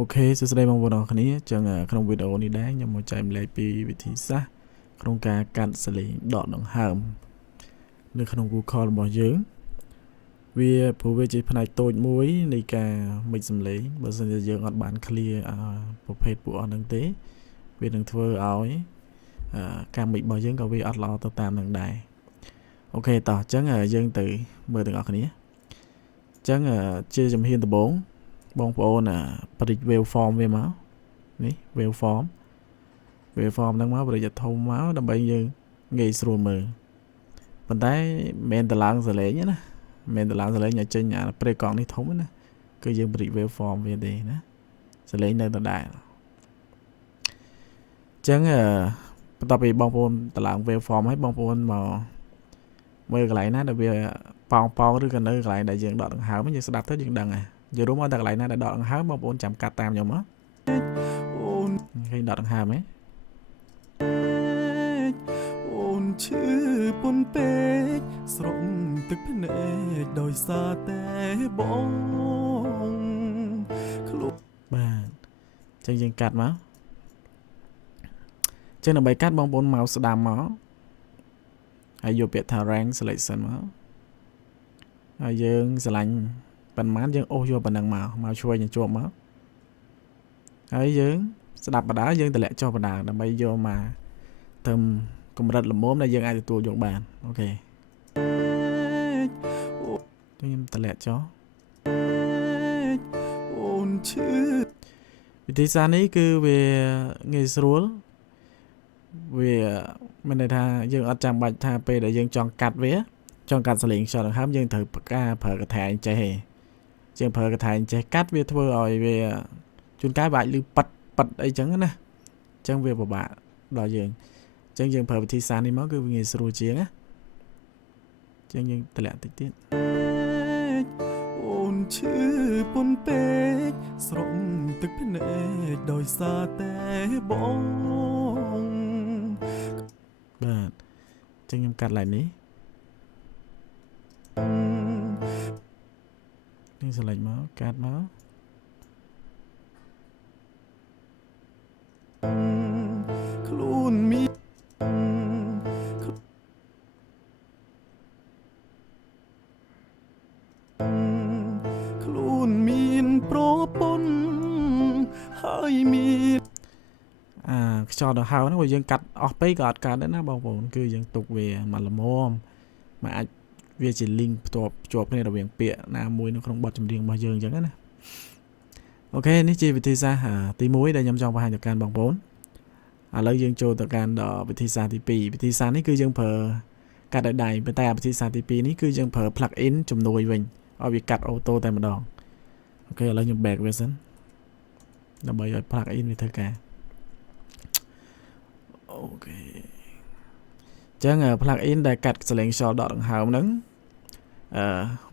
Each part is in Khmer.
Ok,សួស្តីបងប្អូនអរគ្នាចឹងក្នុងវីដេអូនេះដែរខ្ញុំមកចែកម្លែកពីវិធីសាស្ត្រក្នុងការកាត់សលេងដកដង្ហើមនៅក្នុង Google របស់យើងវាព្រោះវាជាផ្នែកតូចមួយនៃការមិចសំឡេងបើសិនជាយើងអត់បាន clear ប្រភេទពួកអស់ហ្នឹងទេវានឹងធ្វើឲ្យការមិចរបស់យើងក៏វាអត់ល្អទៅតាមនឹងដែរអូខេតោះចឹងយើងទៅមើលទាំងអស់គ្នាចឹងជាជំហានដំបូងបងប្អូនបរិច waveform វាមកនេះ waveform ហ្នឹងមកបរិចធំមកដើម្បីយើងងាយស្រួលមើលប៉ុន្តែមិនតឡើងសលេងណាមិនតឡើងសលេងឲ្យចេញប្រេកង់នេះធំណាគឺយើងបរិច waveform វាទេណាសលេងនៅដដែលចឹងបន្ទាប់ពីបងប្អូនតឡើង waveform ហើយបងប្អូនមកមើលកន្លែងណាដែលវាប៉ោងឬក៏នៅកន្លែងដែលយើងដកដង្ហើមយើងស្ដាប់ទៅយើងដឹងហើយយើងរួមមកតែកន្លែងណាដែលដកដង្ហើមបងប្អូនចាំកាត់តាមខ្ញុំមកអូនឃើញដកដង្ហើមហ៎អូនឈឺពុនពេកស្រក់ទឹកភ្នែកដោយសារតែបងខ្លួនបាទចឹងយើងកាត់មកចឹងដើម្បីកាត់បងប្អូនមកស្ដាំមកហើយយកពាក្យថា rank selection មកហើយយើងឆ្លាញ់ប៉ុន្មានយើងអូសយកប៉ុណ្ណឹងមកជួយយើងជាប់មកហើយយើងស្ដាប់បដាយើងតម្លាក់ចុះបដាដើម្បីយកមកទៅកម្រិតល្មមដែលយើងអាចទទួលយកបានអូខេខ្ញុំតម្លាក់ចុះអូនឈឺវិធីសាស្ត្រនេះគឺវាងាយស្រួលវាមានន័យថាយើងអត់ចាំបាច់ថាពេលដែលយើងចង់កាត់វាចង់កាត់សលេងខ្យល់ដង្ហើមយើងត្រូវប្រើកថែអញ្ចេះទេយើងប្រើកថែអញ្ចេះកាត់វាធ្វើឲ្យវាជួនកាលវាអាចលឺប៉ាត់អីចឹងណាចឹងវាពិបាកដល់យើងចឹងយើងប្រើវិធីសាស្ត្រនេះមកគឺវាងាយស្រួលជាងណាចឹងយើងតម្លាក់តិចទៀតអូនឈឺពុនពេកស្រក់ទឹកភ្នែកដោយសារតែបងបាទចឹងខ្ញុំកាត់ឡើងនេះនេះ select មកកាត់មកខ្លួនមានខ្លួនមានប្រពន្ធហើយមានខ្យល់ដង្ហើមហ្នឹងបើយើងកាត់អស់ពេកក៏អត់កើតដែរណាបងប្អូនគឺយើងទុកវាមកល្មមមកអាចវាជា link ភ្ជាប់គ្នារវាងពាក្យណាមួយនៅក្នុងបទចម្រៀងរបស់យើងអញ្ចឹងណាអូខេនេះជាវិធីសាស្ត្រទី1ដែលខ្ញុំចង់បង្ហាញទៅកាន់បងប្អូនឥឡូវយើងចូលទៅកាន់វិធីសាស្ត្រទី2វិធីសាស្ត្រនេះគឺយើងប្រើកាត់ដោយដៃប៉ុន្តែវិធីសាស្ត្រទី2នេះគឺយើងប្រើ plug in ជំនួយវិញឲ្យវាកាត់អូតូតែម្ដងអូខេឥឡូវខ្ញុំ back វាសិនដើម្បីឲ្យ plug in វាធ្វើការអូខេចឹង plug in ដែលកាត់សលេងខ្យល់ដកដង្ហើមហ្នឹង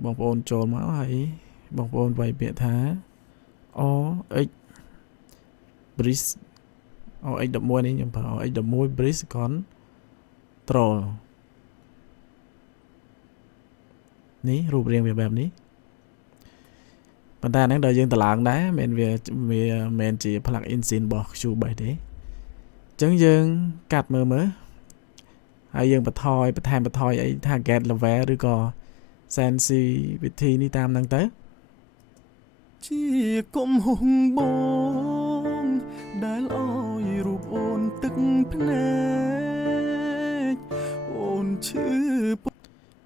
បងប្អូនចូលមកហើយបងប្អូនវាយពាក្យថា OX Bridge OX11 នេះខ្ញុំប្រើ OX11 Bridge Control នេះរូបរាងវាបែបនេះប៉ុន្តែហ្នឹងដល់យើងតម្លើងដែរមិនវាមិនជា plug in scene របស់ Cubase ទេអញ្ចឹងយើងកាត់មើលហើយយើងបន្ថយអី target level ឬក៏ sensitivity នេះតាមហ្នឹងទៅជាគុំហុងបងដែលអើយរូបអូនទឹកភ្នែកអូនឈឺ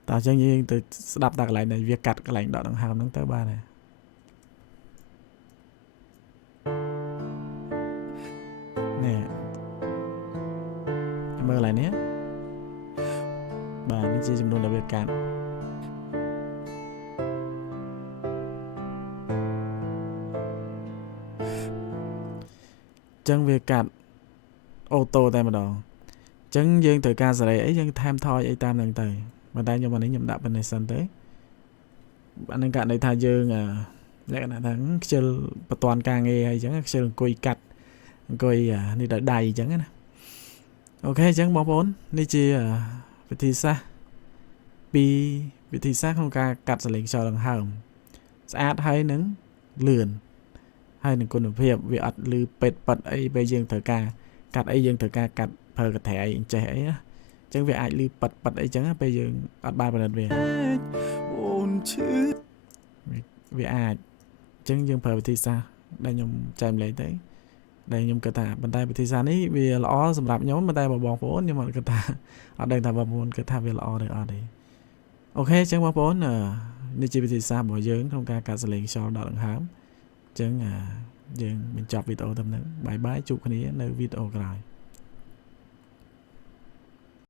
តើអញ្ចឹងយើងទៅស្ដាប់តាកន្លែងដែលវាកាត់កន្លែងដកដង្ហើមហ្នឹងទៅបានទេនេះមើលកន្លែងនេះបាទនេះជាចំនួនដែលវាកាត់ចឹងវាកាត់អូតូតែម្ដងចឹងយើងត្រូវការសេរីអីយើងថែមថយអីតាមហ្នឹងទៅប៉ុន្តែខ្ញុំអានេះខ្ញុំដាក់ប៉ុណ្ណេះសិនទៅអានឹងករណីថាយើងលក្ខណៈថាខ្ជិលបតនការងារអីចឹងខ្ជិលអង្គុយកាត់អង្គុយនេះដល់ដៃអញ្ចឹងណាអូខេអញ្ចឹងបងប្អូននេះជាវិធីសាស្ត្រវិធីសាស្ត្រក្នុងការកាត់សលេងខ្យល់ដង្ហើមស្អាតហើយនឹងលឿន haiនឹងគុណភាពវាអត់លឺពេតប៉ាត់អីពេលយើងត្រូវការកាត់អីយើងត្រូវការកាត់ភើកត្រែអីចេះអីណាអញ្ចឹងវាអាចលឺប៉ាត់អីចឹងពេលយើងអត់បានផលិតវាអូនឈឺវាអាចអញ្ចឹងយើងប្រើវិធីសាស្ត្រដែលខ្ញុំចែកម្លែកទៅដែលខ្ញុំគិតថាប៉ុន្តែវិធីសាស្ត្រនេះវាល្អសម្រាប់ខ្ញុំប៉ុន្តែបងប្អូនខ្ញុំអត់គិតថាអត់ដឹងថាបងប្អូនគិតថាវាល្អឬអត់ទេអូខេអញ្ចឹងបងប្អូននេះជាវិធីសាស្ត្ររបស់យើងក្នុងការកាត់សលេងខ្យល់ដកដង្ហើមអញ្ចឹងយើងបញ្ចប់វីដេអូតែប៉ុណ្្នឹងបាយបាយជួបគ្នានៅវីដេអូក្រោយ